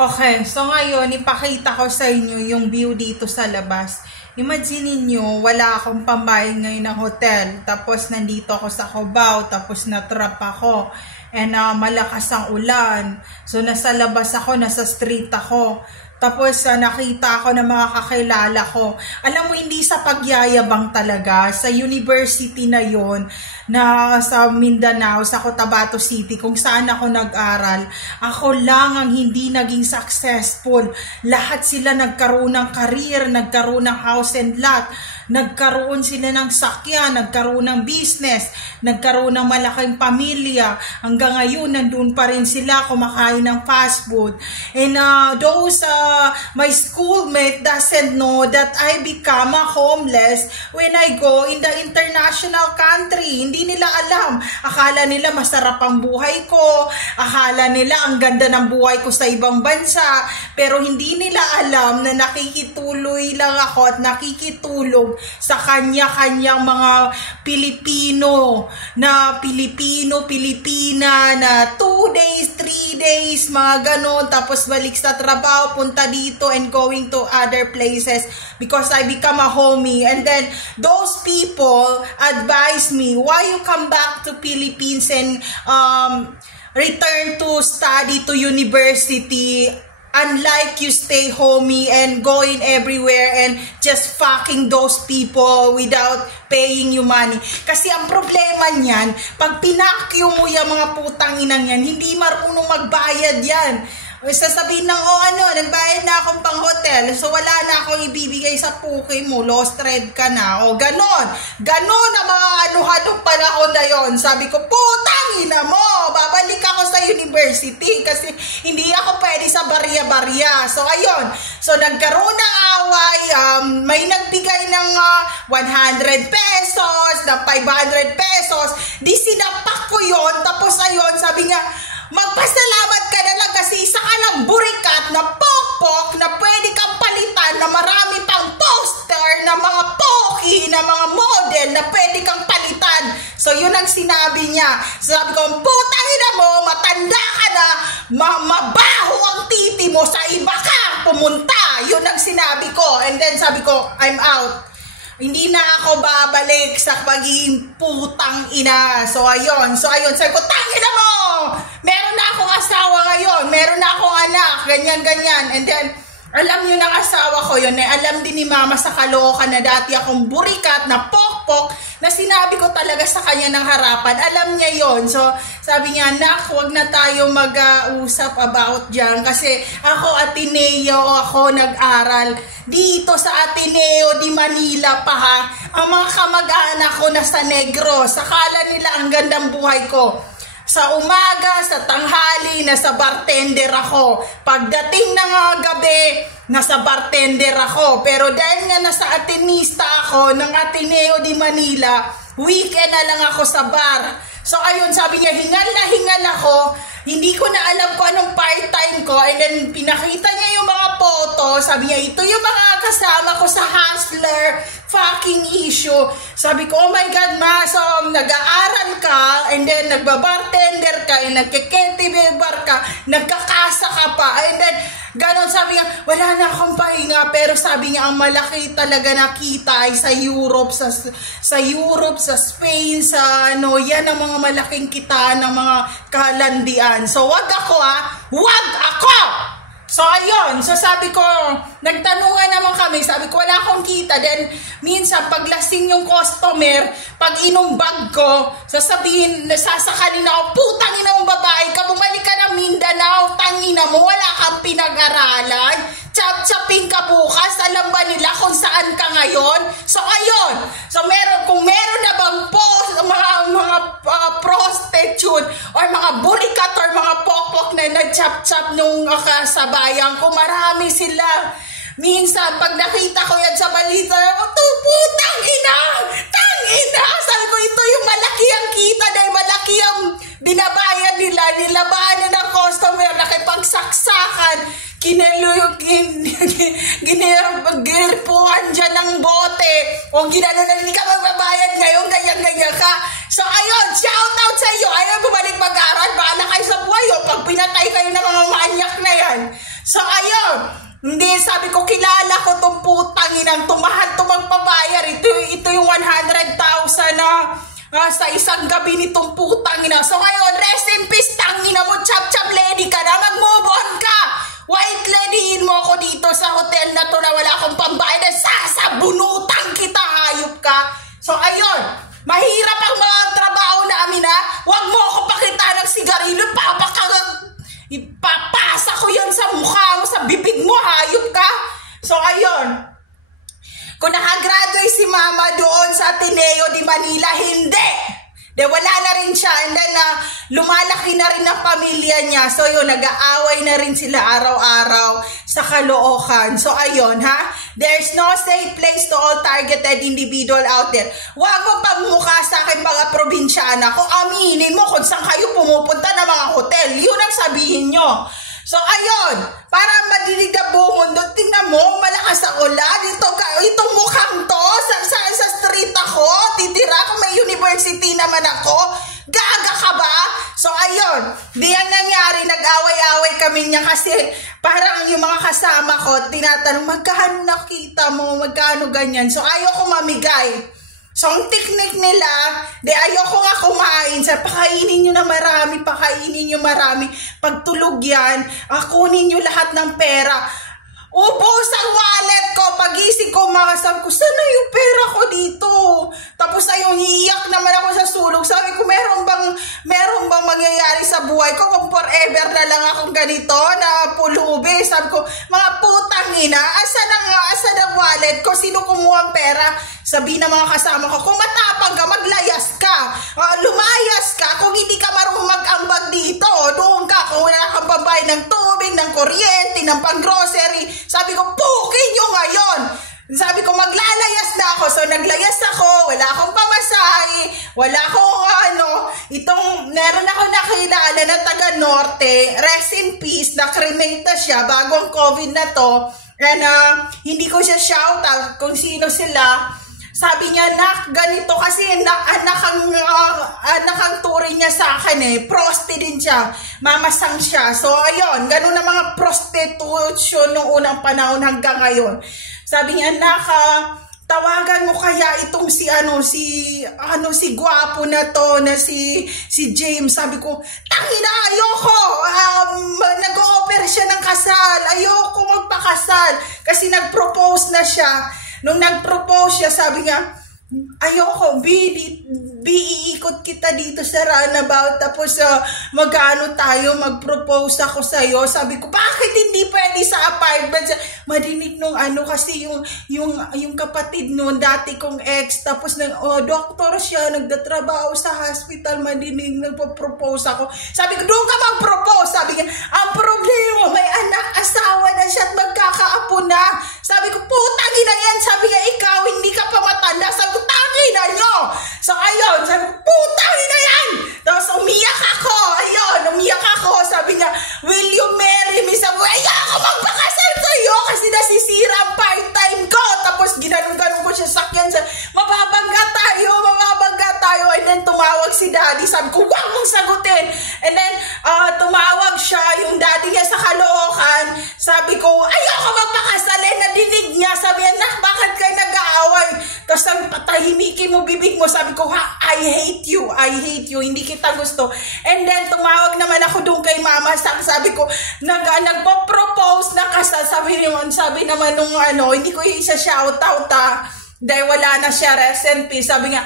Okay, so ngayon, ipakita ko sa inyo yung view dito sa labas. Imagine niyo wala akong pambayad ngayon ng hotel. Tapos nandito ako sa Cubao, tapos natrap ako. And malakas ang ulan. So nasa labas ako, nasa street ako. Tapos nakita ako ng mga kakilala ko. Alam mo, hindi sa pagyayabang talaga. Sa university na yon na sa Mindanao, sa Cotabato City, kung saan ako nag-aral, ako lang ang hindi naging successful. Lahat sila nagkaroon ng career, nagkaroon ng house and lot, nagkaroon sila ng sakyan, nagkaroon ng business, nagkaroon ng malaking pamilya. Hanggang ngayon, nandun pa rin sila kumakain ng fast food. And my schoolmate doesn't know that I become a homeless when I go in the international country. Hindi nila alam. Akala nila masarap ang buhay ko. Akala nila ang ganda ng buhay ko sa ibang bansa. Pero hindi nila alam na nakikituloy lang ako at nakikitulog sa kanya-kanyang mga Pilipina na 2 days, 3 days, mga ganon. Tapos balik sa trabaho, punta dito and going to other places because I become a homie. And then those people advise me, why you come back to Philippines and return to study to university, unlike you stay homey and going everywhere and just fucking those people without paying you money. Kasi ang problema niyan, pag pinakyo mo yung mga putang inang yan, hindi marunong magbayad yan. Sasabihin ng, nagbayad na akong pang hotel, so wala na akong ibibigay sa puki mo, lost thread ka na, ganon ang mga anuhanong panahon na yon. Sabi ko, putang ina mo, babalik ako sa university kasi hindi ako pwede sa barya-barya. So ayun, so nagkaroon ng away, may nagbigay ng 100 pesos, ng 500 pesos, di sinapak ko yon. Tapos ayun, sabi niya, magpasalamat ka na lang kasi isa ka lang burikat na pokpok na pwede kang palitan na marami pang poster na mga poki, na mga model na pwede kang palitan. So yun ang sinabi niya. So sabi ko, putang ina mo, matanda ka na, mabaho ang titi mo, sa iba ka pumunta. Yun ang sinabi ko. And then sabi ko, I'm out. Hindi na ako babalik sa pagiging putang ina. So ayun, sabi ko, tangina mo! Meron na akong asawa ngayon, meron na akong anak, ganyan. And then, alam nyo ng asawa ko yun, alam din ni mama sa Caloocan na dati akong burikat na pokpok, na sinabi ko talaga sa kanya ng harapan, alam niya yon. So, sabi niya, nak, huwag na tayo mag-usap about dyan, kasi ako Ateneo, ako nag-aral dito sa Ateneo di Manila pa ha. Ang mga kamag-anak ko nasa Negros, akala nila ang gandang buhay ko. Sa umaga, sa tanghali, nasa bartender ako. Pagdating ng gabi, nasa bartender ako. Pero dahil nga nasa Atenista ako, ng Ateneo di Manila, weekend na lang ako sa bar. So ayun, sabi niya, hingal na hingal ako. Hindi ko na alam kung anong part-time ko. And then pinakita niya yung mga photo. Sabi niya, ito yung mga kasama ko sa Hustler fucking issue. Sabi ko, oh my God, ma, so nag-aaral ka, and then nagbabartender ka, and nagkiketibe bar ka, nagkakasa ka pa, and then ganon. Sabi niya, wala na akong pahinga, pero sabi niya, ang malaki talaga nakita ay sa Europe, sa Spain, sa yan ang mga malaking kita ng mga kalandian. So wag ako wag ako! So ayun, so sabi ko, nagtanungan naman kami, sabi ko wala akong kita. Then minsan paglasing yung customer, pag inumbag ko, sasabihin, sasakanin ako, putang ina mong babae ka, bumalik ka ng Mindanao, tangina mo, wala kang pinag-aralan, chap-chapin ka bukas, alam ba nila kung saan ka ngayon? So ayun, so kung meron na bang mga prostitute or mga bulikat or mga pokpok na nag-chap-chap nung kasabayan ko, marami sila. Minsan, pag nakita ko yan sa balita, putang ina! Sabi ko, ito yung malaki ang kita dahil malaki ang binabayan nila, nilabahan na ng customer, nakipagsaksakan, ginirpuhan dyan ng bote, o ginano na hindi ka magbabayad ngayon, ganyan ka. So ayun, shout out sa iyo, ayaw bumalik mag-aral, bahala kayo sa buhay, o pag pinatay kayo ng mga manyak na yan. So, ayun. Hindi, sabi ko, kilala ko tong putang inang tumahal to magpabayar. Ito yung 100,000 na sa isang gabi nitong putang ina. So, ngayon, rest in peace, tangina mo, chap-chap lady ka na, mag-move on ka. White ladyin mo ako dito sa hotel na to na wala akong pambayad. Sasabunutan kita, hayop ka. So, ayun, mahirap ang mga trabaho namin, ha. Huwag mo ako pakita ng sigarilyo, ipapasa ko yan sa mukha mo, sa bibig mo, hayop ka. So, ayun. Kung nakagraduate si mama doon sa Ateneo de Manila, hindi. De wala na rin siya. And then, lumalaki na rin ang pamilya niya. So, yun, nag-aaway na rin sila araw-araw sa Caloocan. So, ayun, ha? There's no safe place to all targeted individual out there. Huwag mo pagmukha sa akin mga probinsyana. Kung aminin mo kung saan kayo pumupunta ng mga hotel, yun ang sabihin nyo. So, ayun, para madinig na buong mundo, tingnan mo, malakas ang ulan. Itong mukhang to, sa street ako, titira kung may university naman ako. Gaga ka ba? So, ayun, di yan nangyari, nag-away-away kami niya kasi parang yung mga kasama ko, tinatanong, magkano nakita mo, magkano ganyan. So, ayoko mamigay. So, ang technique nila, ayoko nga kumain. Sa pakainin nyo na marami, pakainin nyo marami. Pag tulog yan, kunin nyo lahat ng pera. Ubos ang wallet ko. Pagising ko, sabi ko, sana yung pera ko dito? Tapos ayun, iiyak naman ako sa sulog. Sabi ko, meron bang mangyayari sa buhay ko kung forever na lang akong ganito na pulubi? Sabi ko, mga putang ina, asan ang wallet ko? Sino kumuha ang pera? Sabi ng mga kasama ko, kung matapang ka, maglayas ka. Lumayas ka. Kung hindi ka marunong mag-ambag dito, doon ka. Kung wala kang pambayad ng tubig, ng kuryente, ng pang-grocery. Sabi ko, pukin nyo ngayon. Sabi ko, maglalayas na ako. So, naglayas ako. Wala akong pamasahe. Wala akong meron ako nakilala na taga-norte. Rest in peace. Na-cremate na siya bago ang COVID na to. And hindi ko siya shoutout kung sino sila. Sabi niya, nak, ganito kasi anak ang turing niya sa akin eh. Prosti din siya. Mamasang siya. So, ayun, ganun na mga prostitution noong unang panahon hanggang ngayon. Sabi niya, nak, tawagan mo kaya itong si gwapo na to, na si James. Sabi ko, tangina, ayoko. Nag-o-offer siya ng kasal. Ayoko magpakasal. Kasi nag-propose na siya. Nung nag-propose siya, sabi niya, ayoko, iikot kita dito sa runabout, tapos magano tayo, mag-propose ako sa'yo. Sabi ko, bakit hindi pwede sa apartment? Madinig nung kasi yung kapatid nun, dati kong ex, tapos doktor siya, nagdatrabaho sa hospital, madinig, nagpo-propose ako. Sabi ko, doon ka mag-propose. Sabi niya, ang problema, may anak, asawa na siya at magkakaapo na. Sabi ko, putang ina yan. Sabi niya, ikaw, hindi ka pa matanda. Sabi ko, tangina nyo. So, ayun, sabi ko, putang ina yan. Tapos, umiyak ako. Ayun, umiyak ako. Sabi niya, will you marry me? Sabi ko, ayoko magpakasal sa'yo kasi nasisira ang part-time ko. Tapos, ginanong-ganong ko siya sakyan. Mababangga tayo. And then, tumawag si daddy. Sabi ko, wag mong sagutin. And then, tumawag siya, yung daddy niya sa Caloocan. Sabi ko, ayoko magpakasal. Nadinig niya. Sabi niya, nak, bakit kayo nag-aaway? Tapos, patahimikin mo bibig mo. Sabi ko, I hate you. Hindi kita gusto. And then, tumawag naman ako doon kay mama. Sabi ko, nagpo-propose na kasal. Sabi naman nung hindi ko yung isa shoutout dahil wala na siya, rest in peace. Sabi niya,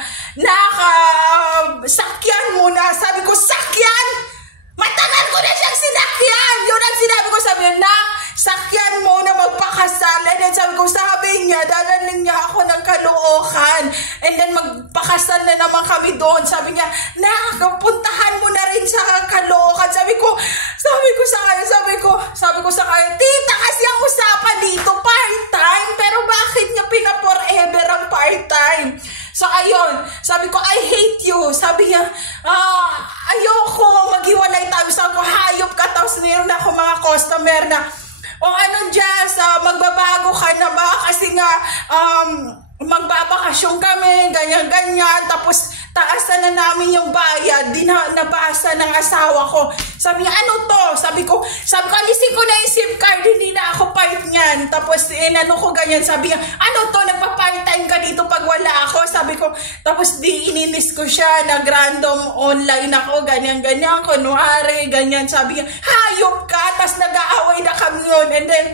sakyan mo na. Sabi ko, sakyan? Matagal ko na siyang sinakyan. Yun ang sinabi ko. Sabi niya, sakyan mo na magpakasal. And then sabi niya, dadaling niya ako ng Caloocan. And then magpakasal na naman kami doon. Sabi niya, puntahan mo na rin sa Caloocan. Sabi ko sa kanya, tita, kasi ang usapan dito, part-time. Pero bakit niya pina-forever ang part-time? So, ayun, sabi ko, I hate you. Sabi niya, ayoko, maghiwalay tayo. Sabi ko, hayop ka. Tapos meron ako mga customer na, Jazz, magbabago ka na ba? Kasi nga, magbabakasyon kami, ganyan-ganyan. Tapos, taasan na namin yung bayad. Nabasa ng asawa ko. Sabi niya, ano to? Sabi ko, alisin ko na yung SIM card. Hindi tapos inano ko ganyan, sabi niya, ano to, nagpa-part-time ka dito pag wala ako, sabi ko, tapos di ininis ko siya, nag-random online ako, ganyan, kunwari, ganyan, sabi niya, hayop ka, tapos nag-aaway na kami yun, and then,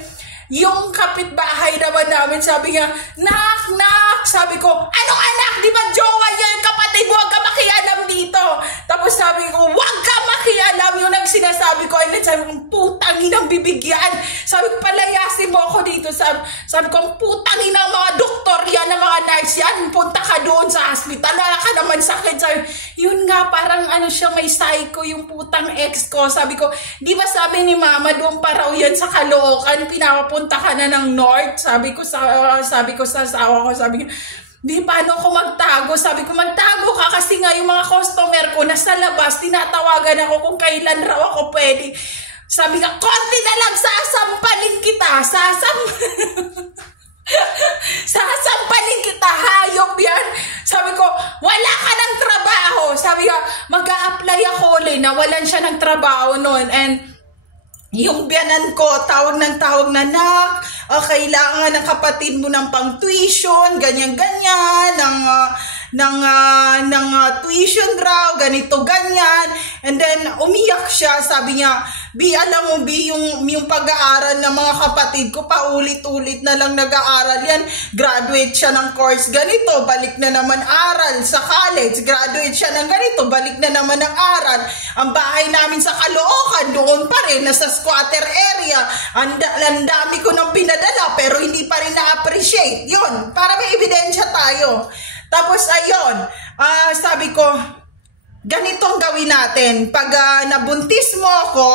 yung kapitbahay naman namin, sabi niya, nak, sabi ko, anong anak, di ba jowa yan, kapatid, huwag ka makialam dito. Tapos sabi ko, huwag ka makialam, yun ang sinasabi ko, and then sabi ko, putang inang bibigyan. Sabi ko, palayasin mo ako dito, sabi ko, putang inang mga doktor yan, mga nurse yan, punta ka doon sa hospital, wala ka naman sakit. Sabi, yun nga, parang ano siya, may psycho yung putang ex ko. Sabi ko, di ba sabi ni mama, doon pa raw yan sa Caloocan, pinapunta ka na ng North, sabi ko sa asawa ko, sabi ko, di, paano ko magtago? Sabi ko, magtago ka kasi nga yung mga customer ko nasa labas, tinatawagan ako kung kailan raw ako pwede. Sabi nga, konti na lang, sasampalin kita, sasampalin kita, hayop yan. Sabi ko, wala ka ng trabaho. Sabi nga, mag-a-apply ako ulit, nawalan siya ng trabaho noon, and yung biyanan ko, tawag na, nak, kailangan ng kapatid mo ng pang-tuition, ganyan-ganyan, ng tuition raw, ganito, ganyan. And then, umiyak siya, sabi niya, B, alam mo, B, yung pag-aaral ng mga kapatid ko, paulit-ulit na lang nag-aaral yan. Graduate siya ng course ganito, balik na naman aral sa college. Graduate siya ng ganito, balik na naman ng aral. Ang bahay namin sa Caloocan, doon pa rin, nasa squatter area. Ang dami ko nang pinadala, pero hindi pa rin na-appreciate. Yun, para may ebidensya tayo. Tapos, ayun, sabi ko, ganitong gawin natin. Pag nabuntis mo ako,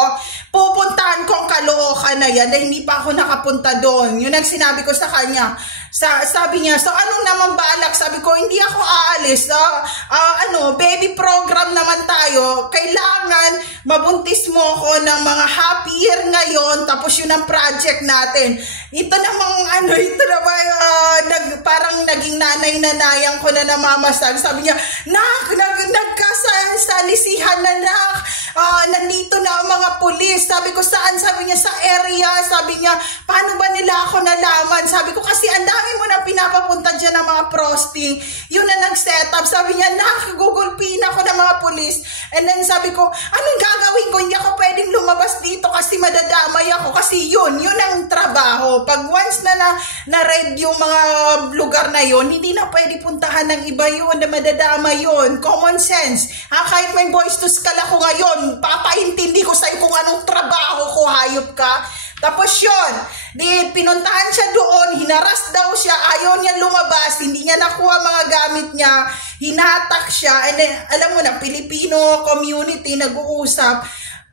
pupuntahan ko ang Caloocan na yan, dahil hindi pa ako nakapunta doon. Yun ang sinabi ko sa kanya. Sabi niya, so anong naman balak? Sabi ko, hindi ako aalis. Baby program naman tayo. Kailangan mabuntis mo ako ng mga happy year ngayon, tapos yun ang project natin. Ito namang, parang naging nanay-nanayang ko na namamasag. Sabi niya, nagkasalisihan na, nandito na ang mga pulis. Sabi ko, saan? Sabi niya, sa area. Sabi niya, paano ba nila ako nalaman? Sabi ko, kasi ang dami mo na pinapapunta dyan ng mga prosting. Yun na nag-set up. Sabi niya, nakagugulpin ako ng mga pulis. And then sabi ko, anong gagawin ko? Hindi ako pwedeng lumabas dito kasi madadamay ako. Kasi yun ang trabaho. Pag once na read yung mga lugar na yun, hindi na pwede puntahan ng iba yun, na madadamay yun. Common sense. Kahit may voice to skull ako ngayon, papaintindi ko sa'yo kung anong trabaho ko, hayop ka. Tapos yun, pinuntahan siya doon, hinaras daw siya, ayaw niya lumabas, hindi niya nakuha mga gamit niya, hinatak siya, and then, alam mo na, Filipino community nag-uusap.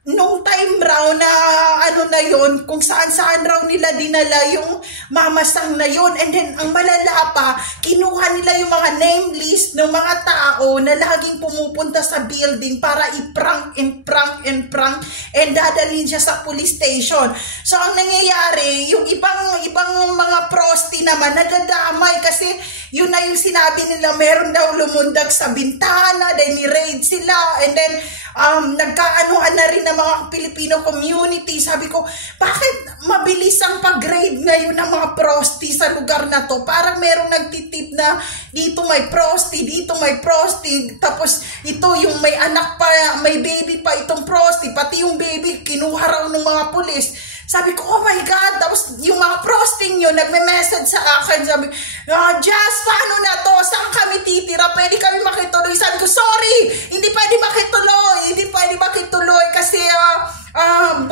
Nung time raw na yun, kung saan-saan raw nila dinala yung mamasang na yun. And then, ang malala pa, kinuha nila yung mga name list ng mga tao na laging pumupunta sa building para i-prank and dadalhin siya sa police station. So, ang nangyayari, yung ibang mga prosti naman, nadadamay kasi yun na yung sinabi nila, meron daw lumundag sa bintana, dahil ni-raid sila, and then, nagkaanuhan na rin ng mga Filipino community. Sabi ko, bakit mabilis ang pag-grade ngayon ng mga prosti sa lugar na to? Parang merong nagtitip na dito may prosti, tapos ito yung may anak pa, may baby pa itong prosti, pati yung baby kinuha raw ng mga pulis. Sabi ko, oh my God, tapos yung mga prosting yun, nagme-message sa akin, sabi, Jazz, paano na to? Saan kami titira? Pwede kami makituloy? Sabi ko, sorry, hindi pwede makituloy kasi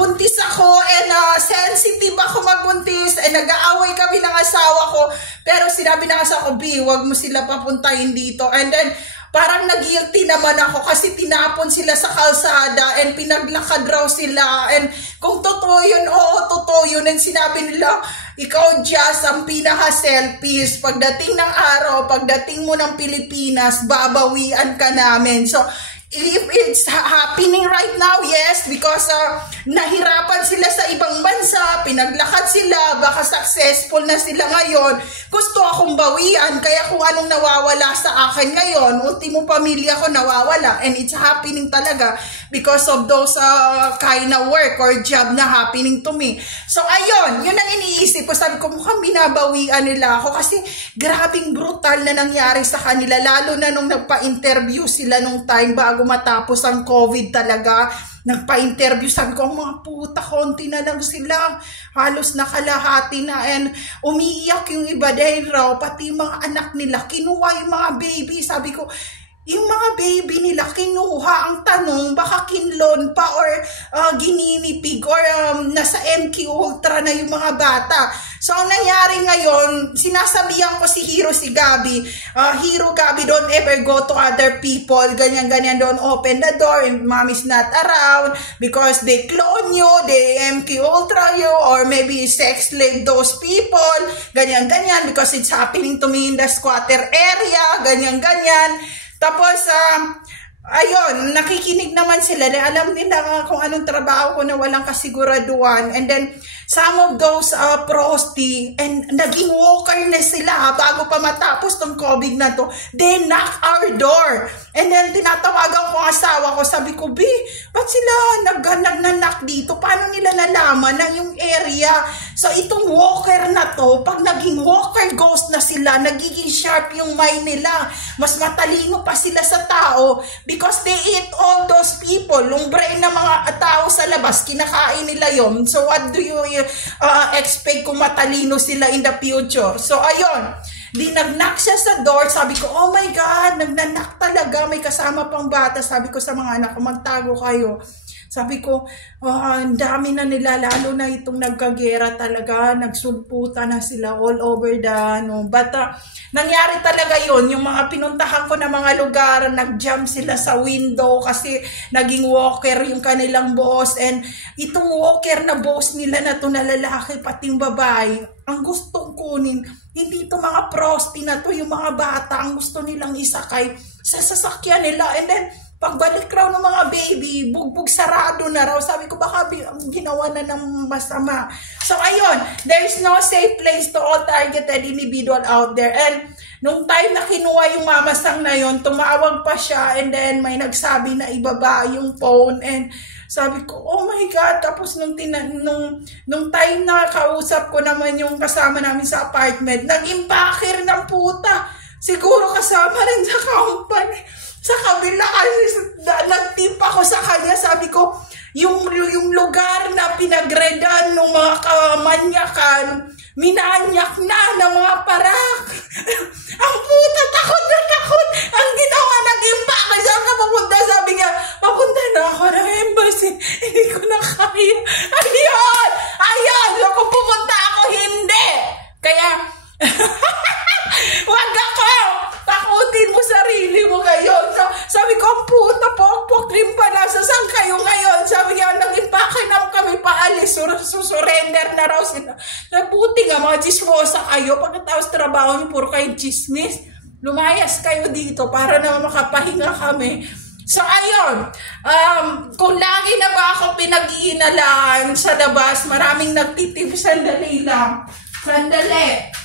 buntis ako and sensitive ako magbuntis and nag-aaway kami ng asawa ko. Pero sinabi ng asawa ko, B, wag mo sila papuntahin dito. And then, parang nag-guilty naman ako kasi tinapon sila sa kalsada and pinaglakad raw sila. And kung totoo yun, oo, totoo yun. And sinabi nila, ikaw, Jazz, ang pinaka-selfish. Pagdating ng araw, pagdating mo ng Pilipinas, babawian ka namin. So, if it's happening right now, yes, because nahirapan sila sa ibang bansa, pinaglakad sila, baka successful na sila ngayon. Gusto akong bawian, kaya kung anong nawawala sa akin ngayon, ultimo pamilya ko nawawala. And it's happening talaga because of those kind of work or job na happening to me. So ayun, yun ang iniisip ko. Sabi ko, mukhang binabawian nila ako kasi grabing brutal na nangyari sa kanila, lalo na nung nagpa-interview sila nung time bago matapos ang COVID talaga. Nagpa-interview, sabi ko, mga puta, konti na lang sila, halos nakalahati na, and umiiyak yung iba dahil raw, pati yung mga anak nila, kinuha yung mga baby. Sabi ko, yung mga baby nila kinuha, ang tanong, baka kinlon pa or gininipig or nasa MK Ultra na yung mga bata. So, ang nangyari ngayon, sinasabihan ko si Hero, si Gabi, Hero, Gabi, don't ever go to other people, ganyan-ganyan, don't open the door and mommy's not around because they clone you, they MK Ultra you, or maybe sex slave those people, ganyan-ganyan, because it's happening to me in the squatter area, ganyan-ganyan. Tapos, ayun, nakikinig naman sila na alam nila kung anong trabaho ko na walang kasiguraduhan. And then, some of those prosti, and naging walker na sila bago pa matapos tong COVID na to. They knock our door. And then, tinatawagan ko ang asawa ko. Sabi ko, B, ba't sila nag-knock dito? Paano nila nalaman na yung area? So, itong walker na to, pag naging walker ghost na sila, nagiging sharp yung mind nila. Mas matalino pa sila sa tao because they eat all those people. Yung brain ng mga tao sa labas, kinakain nila yon. So, what do you expect kung matalino sila in the future? So, ayun. Di nag-knock siya sa door. Sabi ko, oh my God, nag-knock talaga. May kasama pang bata. Sabi ko sa mga anak ko, magtago kayo. Sabi ko, ang dami na nila, lalo na itong nagkagera talaga, nagsulputan na sila all over the, But nangyari talaga yon, yung mga pinuntahan ko na mga lugar, nag-jump sila sa window kasi naging walker yung kanilang boss. And itong walker na boss nila na to na lalaki, pati yung babae, ang gustong kunin, hindi to mga prosti na to, yung mga bata, ang gusto nilang isakay sa sasakyan nila. And then, pagbalik raw ng mga baby, bugbog sarado na raw. Sabi ko, baka ginawa na ng masama. So, ayun, there is no safe place to all targeted individual out there. And nung time na kinuha yung mamasang na yun, tumawag pa siya, and then may nagsabi na ibaba yung phone. And sabi ko, oh my God. Tapos nung time na kausap ko naman yung kasama namin sa apartment, nag-impacter ng puta. Siguro kasama rin sa company. Sa kabila kasi nagtip ako sa kanya, sabi ko, yung lugar na pinagredan ng mga kamanyakan, minanyak na ng mga parak. Ang puta, takot na takot. Ang ginawa, nag-impact. Saan ka papunta? Sabi niya, papunta na ako ng embassy. Hindi ko na kaya. Ayun! Ayun! Kung pupunta ako, hindi! Kaya, wag ako! Takutin mo sarili mo ngayon. So, sabi ko, ang puta, pokpok rin pa na. So, saan kayo ngayon? Sabi niya, nag-impake na kami paalis. Surrender na raw sila. Nabuti nga, mga chismosa kayo. Pagkatapos trabaho niyo, puro kayo chismis. Lumayas kayo dito para na makapahinga kami. So, ayun. Kung lagi na ba ako pinag-iinalaan sa labas, maraming nagtitip. Sandali lang. Sandali.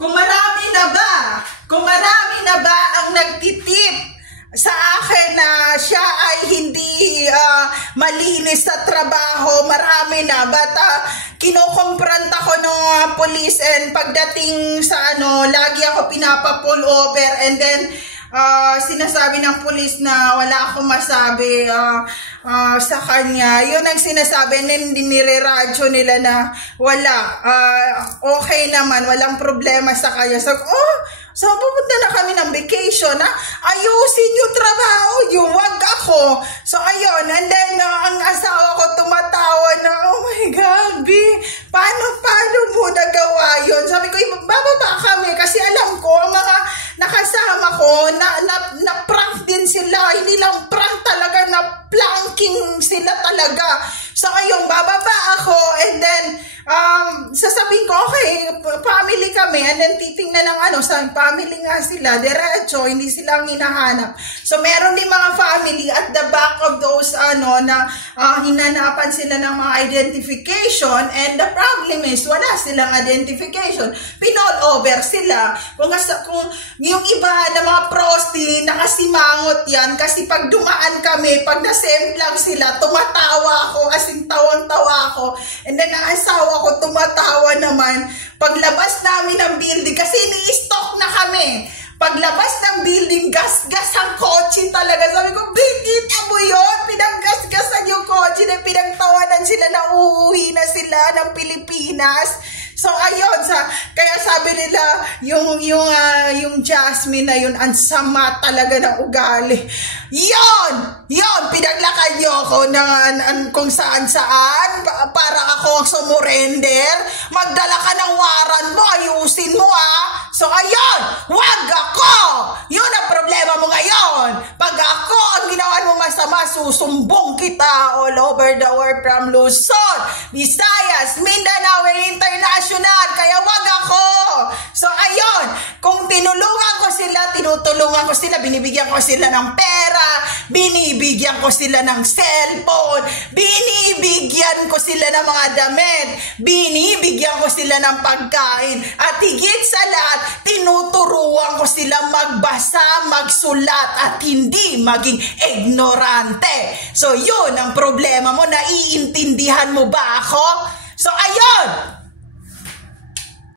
Kung marami na ba ang nagtitip sa akin na siya ay hindi malinis sa trabaho, marami na. But kinokompranta ko ng police, and pagdating sa lagi ako pinapa-pull over, and then sinasabi ng police na wala akong masabi sa kanya. Yun ang sinasabi, and hindi nire-radyo nila na wala, okay naman, walang problema sa kanya. So pupunta na kami ng vacation, ayusin yung trabaho, yung wag ako. So ayun, and then ang asawa ko tumatawa na, oh my God, B, paano mo nagawa yun? Sabi ko, bababa kami kasi alam ko, ang mga nakasama ko, na prank din sila, hindi lang prank talaga, na planking sila talaga. So ayun, bababa ako, and then sasabihin ko, okay, family kami, and then titingnan ng sa family nga sila, diretso, hindi silang hinahanap. So, meron din mga family at the back of those, na hinanapan sila ng mga identification, and the problem is, wala silang identification. Pinol over sila. Kung yung iba na mga prosti, nakasimangot yan, kasi pag dumaan kami, pag nasemplang sila, tumatawa ako, as in tawang-tawa ako, and then ang asawa ko tumatawa naman. Paglabas namin ng building, kasi ni-stock na kami. Paglabas ng building, gas-gas ang kotse talaga. Sabi ko, kita mo yun? Pinaggasgasan yung kotse na pinagtawanan sila na uuwi na sila ng Pilipinas. So, ayun, kaya sabi nila, yung Jasmine na yun, ang sama talaga ng ugali. Yun, pinaglakad niyo ako ng kung saan-saan para ako sumurrender. Magdala ka ng waran mo, ayusin mo So, ayun, wag ako! Yun ang problema mo ngayon. Pag ako ang ginawa mo masama, susumbong kita all over the world from Luzon, Visayas, Mindanao, and International. Kaya wag ako! So, ayun, kung tinutulungan ko sila, binibigyan ko sila ng pera, binibigyan ko sila ng cellphone, binibigyan ko sila ng mga damit, binibigyan ko sila ng pagkain, at higit sa lahat, tinuturuan ko sila magbasa, magsulat, at hindi maging ignorante. So, yun ang problema mo. Naiintindihan mo ba ako? So, ayun!